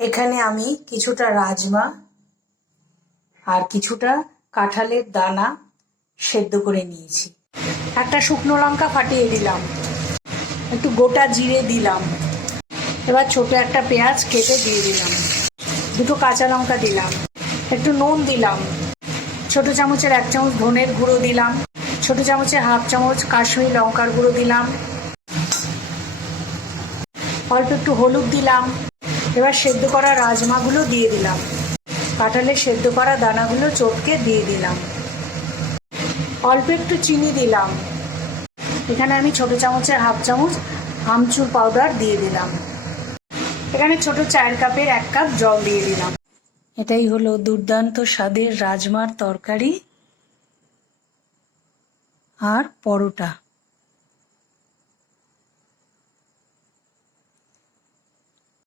এখানে আমি কিছুটা রাজমা আর কিছুটা কাঁঠালের দানা সেদ্ধ করে নিয়েছি। একটা শুকনো লঙ্কা ফাটিয়ে দিলাম, একটু গোটা জিরে দিলাম, এবার ছোট একটা পেঁয়াজ কেটে দিয়ে দিলাম, দুটো কাঁচা লঙ্কা দিলাম, একটু নুন দিলাম, ছোট চামচের 1 চামচ ধনের গুঁড়ো দিলাম, ছোট চামচের 1/2 চামচ কাশ্মীরি লঙ্কার গুঁড়ো দিলাম, অল্প একটু হলুদ দিলাম। এবার সেদ্ধ করা রাজমাগুলো দিয়ে দিলাম, কাঁঠালের সেদ্ধ করা দানাগুলো চটকে দিয়ে দিলাম, অল্প একটু চিনি দিলাম। এখানে আমি ছোট চামচের 1/2 চামচ আমচুর পাউডার দিয়ে দিলাম। এখানে ছোট চায়ের কাপের 1 কাপ জল দিয়ে দিলাম। এটাই হলো দুর্দান্ত স্বাদের রাজমার তরকারি আর পরোটা।